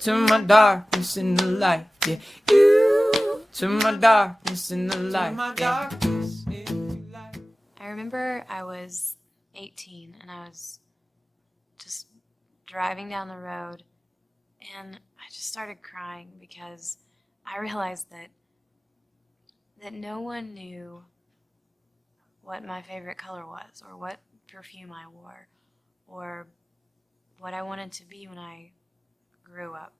to my darkness in the light, yeah. You to my darkness in the light, yeah. I remember I was 18 and I was just driving down the road and I just started crying because I realized that no one knew what my favorite color was or what perfume I wore or what I wanted to be when I grew up.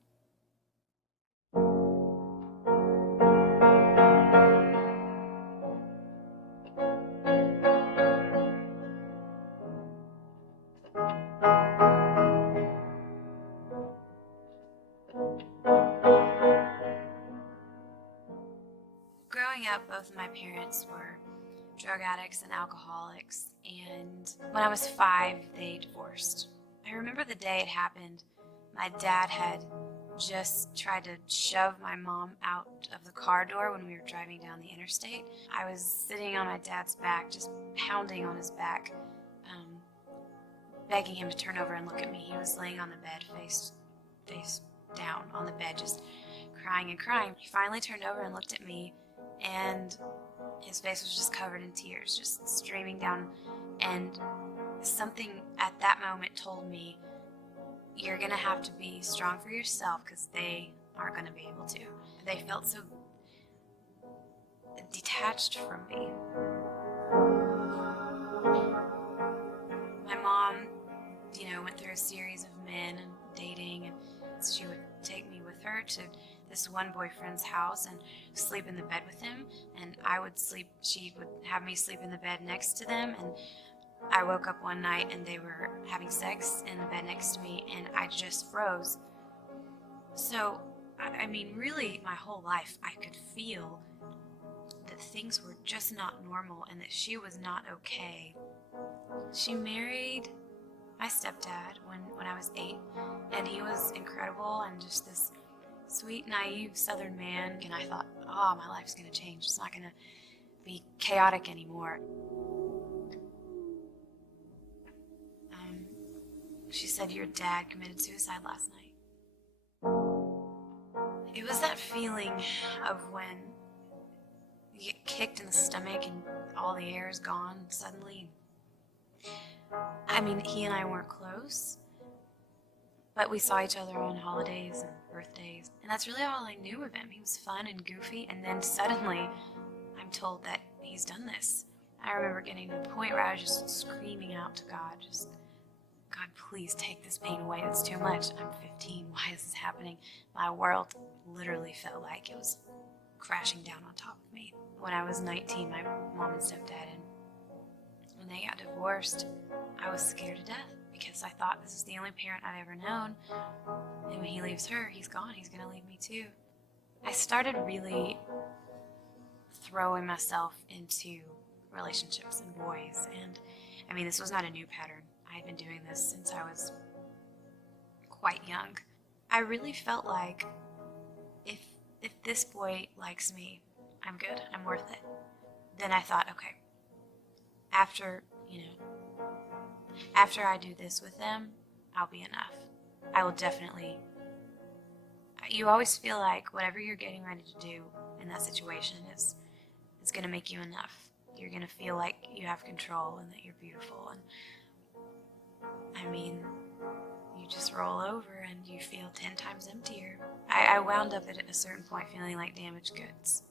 Growing up, both of my parents were drug addicts and alcoholics, and when I was 5, they divorced. I remember the day it happened. My dad had just tried to shove my mom out of the car door when we were driving down the interstate. I was sitting on my dad's back, just pounding on his back, begging him to turn over and look at me. He was laying on the bed, face down on the bed, just crying and crying. He finally turned over and looked at me, and his face was just covered in tears, just streaming down, and something at that moment told me, you're gonna have to be strong for yourself because they aren't gonna be able to. They felt so detached from me. My mom, went through a series of men and dating, and she would take me with her to this one boyfriend's house and sleep in the bed with him, and she would have me sleep in the bed next to them, and I woke up one night and they were having sex in the bed next to me, and I just froze. So, really my whole life I could feel that things were just not normal and that she was not okay. She married my stepdad when I was 8, and he was incredible and just this sweet, naive Southern man, and I thought, oh, my life's gonna change. It's not gonna be chaotic anymore. She said, your dad committed suicide last night. It was that feeling of when you get kicked in the stomach and all the air is gone suddenly. He and I weren't close, but we saw each other on holidays and birthdays, and that's really all I knew of him. He was fun and goofy, and then suddenly I'm told that he's done this. I remember getting to the point where I was just screaming out to God, God, please take this pain away. It's too much. I'm 15. Why is this happening? My world literally felt like it was crashing down on top of me. When I was 19, my mom and stepdad, and when they got divorced, I was scared to death because I thought this is the only parent I've ever known. And when he leaves her, he's gone. He's going to leave me too. I started really throwing myself into relationships and boys. And this was not a new pattern. I had been doing this since I was quite young. I really felt like if this boy likes me, I'm good, I'm worth it. Then I thought, okay, after I do this with them, I'll be enough. I will definitely, you always feel like whatever you're getting ready to do in that situation is going to make you enough. You're going to feel like you have control and that you're beautiful, and you just roll over and you feel 10 times emptier. I wound up at a certain point feeling like damaged goods.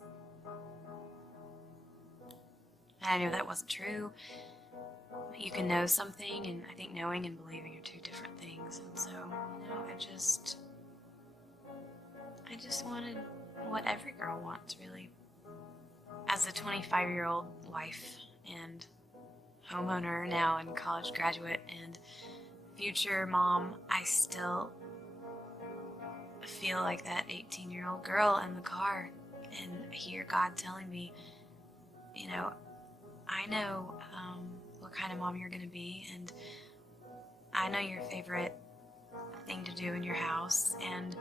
And I knew that wasn't true. You can know something, and I think knowing and believing are two different things. And so, I just wanted what every girl wants, really. As a 25-year-old wife and homeowner now and college graduate and future mom, I still feel like that 18-year-old girl in the car and hear God telling me, I know what kind of mom you're going to be, and I know your favorite thing to do in your house, and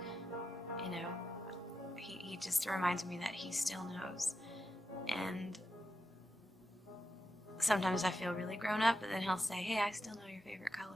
he just reminds me that he still knows. And sometimes I feel really grown up, but then he'll say, hey, I still know your favorite color.